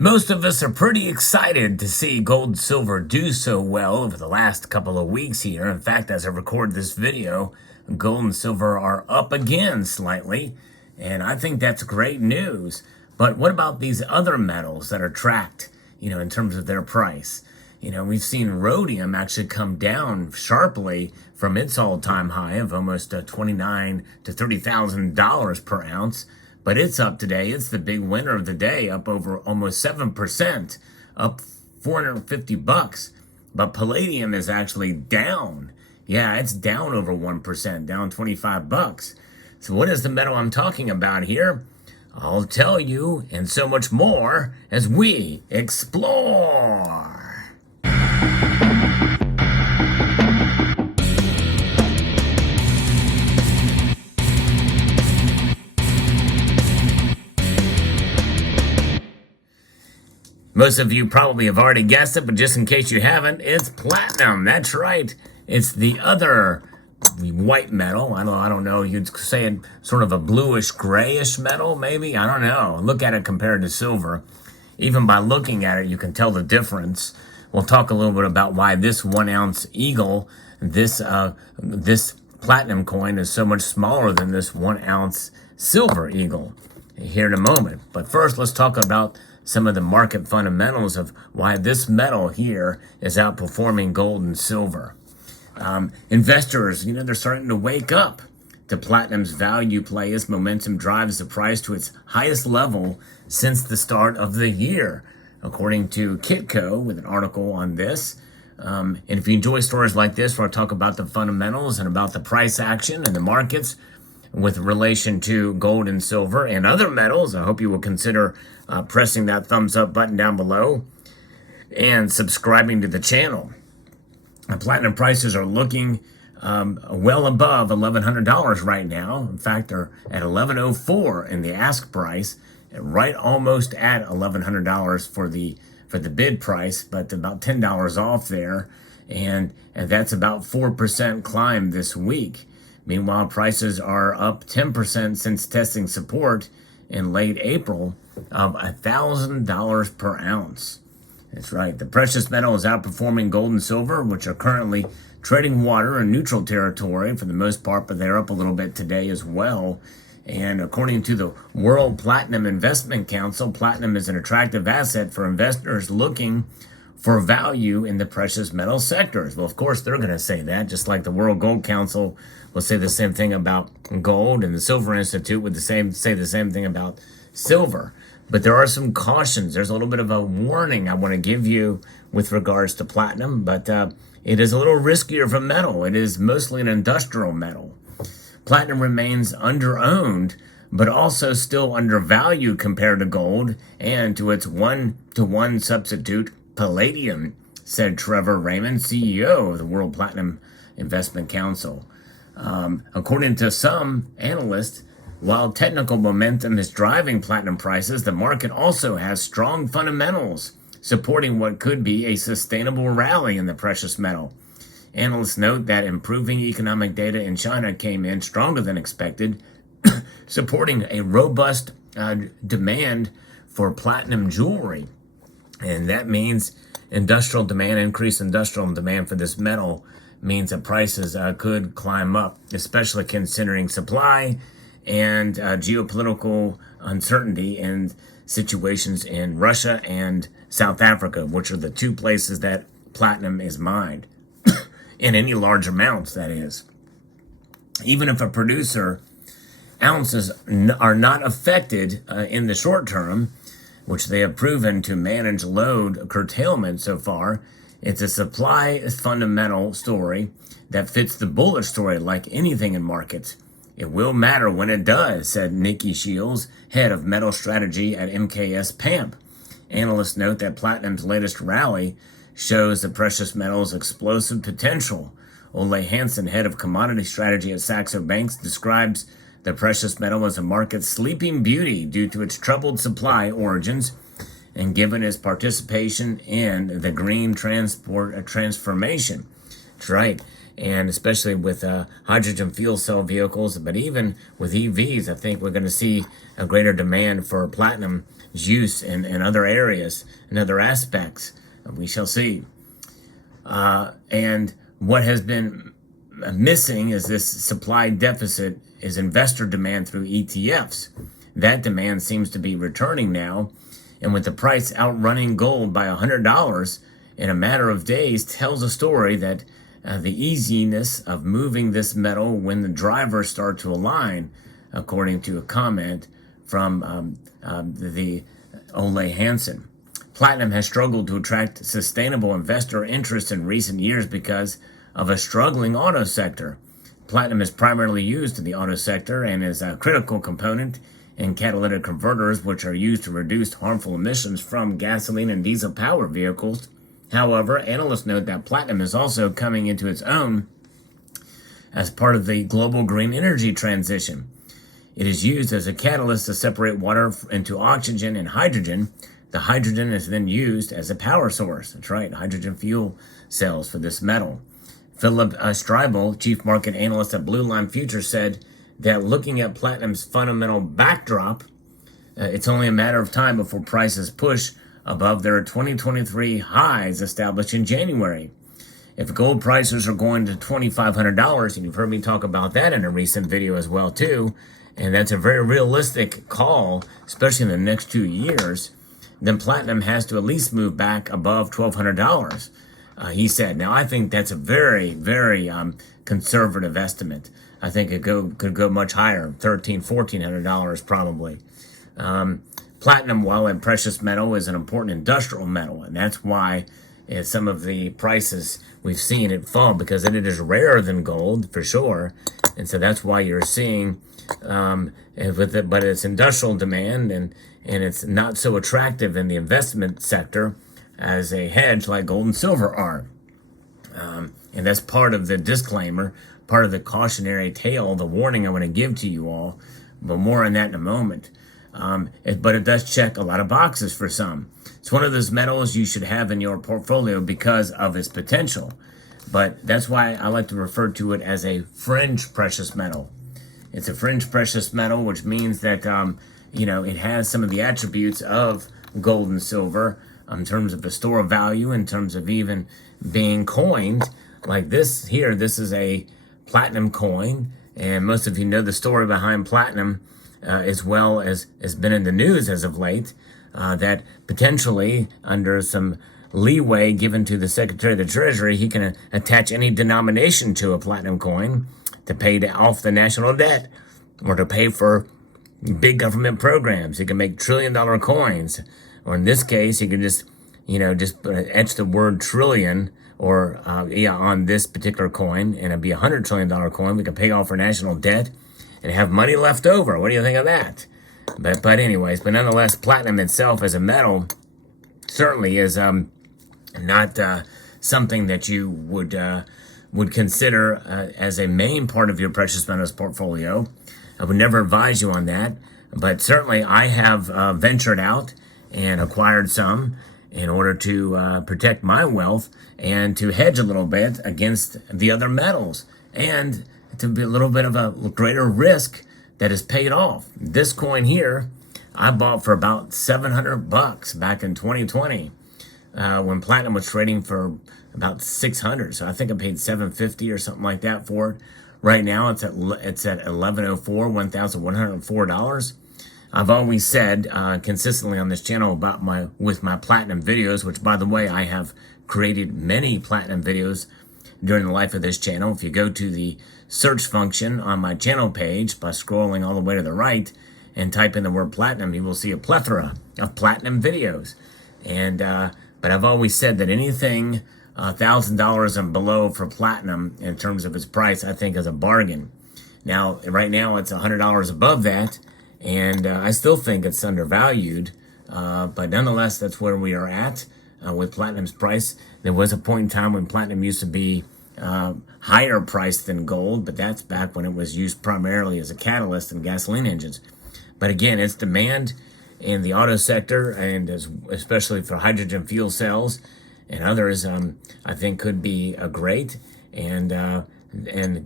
Most of us are pretty excited to see gold and silver do so well over the last couple of weeks here. In fact, as I record this video, gold and silver are up again slightly, and I think that's great news. But what about these other metals that are tracked, in terms of their price? We've seen rhodium actually come down sharply from its all-time high of almost $29,000 to $30,000 per ounce. But it's up today. It's the big winner of the day, up over almost 7%, up $450. But palladium is actually down. Yeah, it's down over 1%, down $25. So what is the metal I'm talking about here? I'll tell you, and so much more as we explore. Most of you probably have already guessed it, but just in case you haven't, it's platinum. That's right. It's the other white metal. I don't know. You'd say it sort of a bluish grayish metal, maybe. I don't know. Look at it compared to silver. Even by looking at it, you can tell the difference. We'll talk a little bit about why this 1 ounce eagle, this platinum coin, is so much smaller than this 1 ounce silver eagle here in a moment. But first, let's talk about some of the market fundamentals of why this metal here is outperforming gold and silver. Investors, they're starting to wake up to platinum's value play as momentum drives the price to its highest level since the start of the year, according to Kitco with an article on this. And if you enjoy stories like this where I talk about the fundamentals and about the price action in the markets with relation to gold and silver and other metals, I hope you will consider pressing that thumbs up button down below and subscribing to the channel. Platinum prices are looking well above $1,100 right now. In fact, they're at $1,104 in the ask price, right almost at $1,100 for the bid price, but about $10 off there, and that's about 4% climb this week. Meanwhile, prices are up 10% since testing support in late April of $1,000 per ounce. That's right. The precious metal is outperforming gold and silver, which are currently trading water in neutral territory for the most part, but they're up a little bit today as well. And according to the World Platinum Investment Council, platinum is an attractive asset for investors looking for value in the precious metal sectors. Well, of course, they're going to say that, just like the World Gold Council will say the same thing about gold, and the Silver Institute would say the same thing about silver. But there are some cautions. There's a little bit of a warning I want to give you with regards to platinum, but it is a little riskier of a metal. It is mostly an industrial metal. Platinum remains under-owned, but also still undervalued compared to gold and to its 1-to-1 substitute, palladium, said Trevor Raymond, CEO of the World Platinum Investment Council. According to some analysts, while technical momentum is driving platinum prices, the market also has strong fundamentals supporting what could be a sustainable rally in the precious metal. Analysts note that improving economic data in China came in stronger than expected, supporting a robust demand for platinum jewelry. And that means increased industrial demand for this metal means that prices could climb up, especially considering supply and geopolitical uncertainty and situations in Russia and South Africa, which are the two places that platinum is mined, in any large amounts, that is. Even if a producer ounces are not affected in the short term, which they have proven to manage load curtailment so far, it's a supply fundamental story that fits the bullish story like anything in markets. It will matter when it does, said Nikki Shields, head of metal strategy at MKS PAMP. Analysts note that platinum's latest rally shows the precious metal's explosive potential. Ole Hansen, head of commodity strategy at Saxo Banks, describes the precious metal as a market's sleeping beauty due to its troubled supply origins and given its participation in the green transformation. That's right. And especially with hydrogen fuel cell vehicles, but even with EVs, I think we're going to see a greater demand for platinum use in other areas, in other aspects. We shall see. And what has been missing is this supply deficit is investor demand through ETFs. That demand seems to be returning now, and with the price outrunning gold by $100 in a matter of days tells a story that the easiness of moving this metal when the drivers start to align, according to a comment from the Ole Hansen. Platinum has struggled to attract sustainable investor interest in recent years because of a struggling auto sector. Platinum is primarily used in the auto sector and is a critical component in catalytic converters, which are used to reduce harmful emissions from gasoline and diesel powered vehicles. However, analysts note that platinum is also coming into its own as part of the global green energy transition. It is used as a catalyst to separate water into oxygen and hydrogen. The hydrogen is then used as a power source. That's right, hydrogen fuel cells for this metal. Philip Streibel, chief market analyst at Blue Line Futures, said that looking at platinum's fundamental backdrop, it's only a matter of time before prices push above their 2023 highs established in January. If gold prices are going to $2,500, and you've heard me talk about that in a recent video as well too, and that's a very realistic call, especially in the next 2 years, then platinum has to at least move back above $1,200, he said. Now, I think that's a very, very conservative estimate. I think it could go much higher, $1,300, $1,400 probably. Platinum, while a precious metal, is an important industrial metal, and that's why some of the prices we've seen it fall, because it is rarer than gold for sure, and so that's why you're seeing with it. But it's industrial demand, and it's not so attractive in the investment sector as a hedge like gold and silver are, and that's part of the disclaimer, part of the cautionary tale, the warning I want to give to you all. But more on that in a moment. But it does check a lot of boxes for some. It's one of those metals you should have in your portfolio because of its potential. But that's why I like to refer to it as a fringe precious metal. It's a fringe precious metal, which means that it has some of the attributes of gold and silver in terms of the store of value, in terms of even being coined. Like this here, this is a platinum coin, and most of you know the story behind platinum, as well as has been in the news as of late, that potentially under some leeway given to the Secretary of the Treasury, he can attach any denomination to a platinum coin to pay off the national debt or to pay for big government programs. He can make $1 trillion coins, or in this case, he can just etch the word trillion or on this particular coin, and it'd be $100 trillion coin. We can pay off our national debt and have money left over. What do you think of that? But nonetheless, platinum itself as a metal certainly is not something that you would consider as a main part of your precious metals portfolio. I would never advise you on that, but certainly I have ventured out and acquired some in order to protect my wealth and to hedge a little bit against the other metals, and to be a little bit of a greater risk that is paid off. This coin here, I bought for about $700 back in 2020 when platinum was trading for about $600. So I think I paid $750 or something like that for it. Right now it's at $1,104. I've always said consistently on this channel about my platinum videos, which by the way, I have created many platinum videos during the life of this channel. If you go to the search function on my channel page by scrolling all the way to the right and type in the word platinum, you will see a plethora of platinum videos. And but I've always said that anything $1,000 and below for platinum in terms of its price, I think is a bargain. Now, right now it's $100 above that, and I still think it's undervalued. But nonetheless, that's where we are at with platinum's price. There was a point in time when platinum used to be higher priced than gold, but that's back when it was used primarily as a catalyst in gasoline engines. But again, its demand in the auto sector, and especially for hydrogen fuel cells and others, I think could be great. And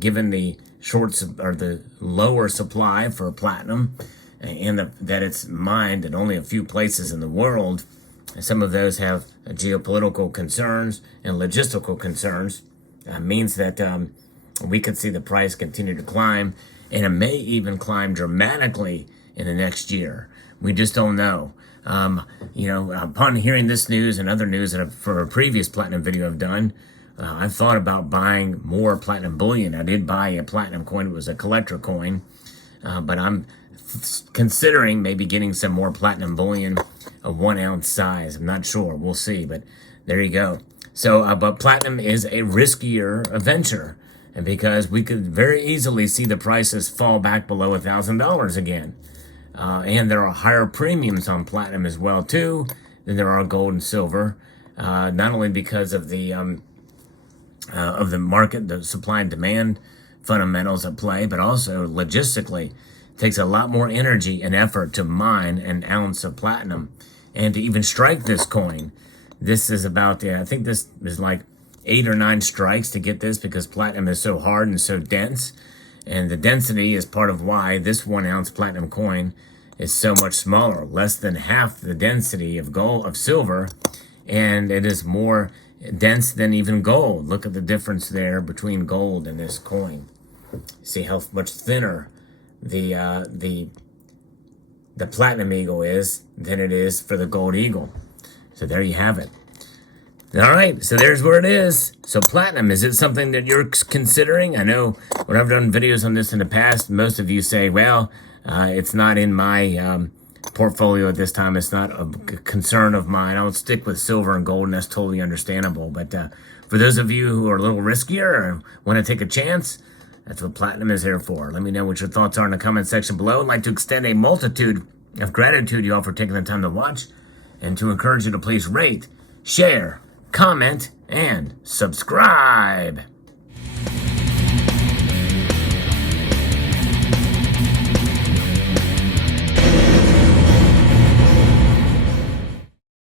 given the the lower supply for platinum, and that it's mined in only a few places in the world. Some of those have geopolitical concerns and logistical concerns. Means that we could see the price continue to climb, and it may even climb dramatically in the next year. We just don't know. Upon hearing this news and other news that for a previous platinum video I've done, I've thought about buying more platinum bullion. I did buy a platinum coin. It was a collector coin, but I'm considering maybe getting some more platinum bullion of 1 ounce size. I'm not sure. We'll see, but there you go. So, but platinum is a riskier venture, and because we could very easily see the prices fall back below $1,000 again. And there are higher premiums on platinum as well, too, than there are gold and silver. Not only because of the market, the supply and demand fundamentals at play, but also logistically, it takes a lot more energy and effort to mine an ounce of platinum. And to even strike this coin, this is about, I think this is like 8 or 9 strikes to get this, because platinum is so hard and so dense. And the density is part of why this 1 ounce platinum coin is so much smaller, less than half the density of gold, of silver, and it is more dense than even gold. Look at the difference there between gold and this coin. See how much thinner the platinum eagle is than it is for the gold eagle. So there you have it. All right, so there's where it is. So platinum, is it something that you're considering? I know when I've done videos on this in the past, most of you say, well, it's not in my portfolio at this time. It's not a concern of mine. I'll stick with silver and gold, and that's totally understandable. But for those of you who are a little riskier or want to take a chance, that's what platinum is here for. Let me know what your thoughts are in the comment section below. I'd like to extend a multitude of gratitude to you all for taking the time to watch, and to encourage you to please rate, share, comment, and subscribe.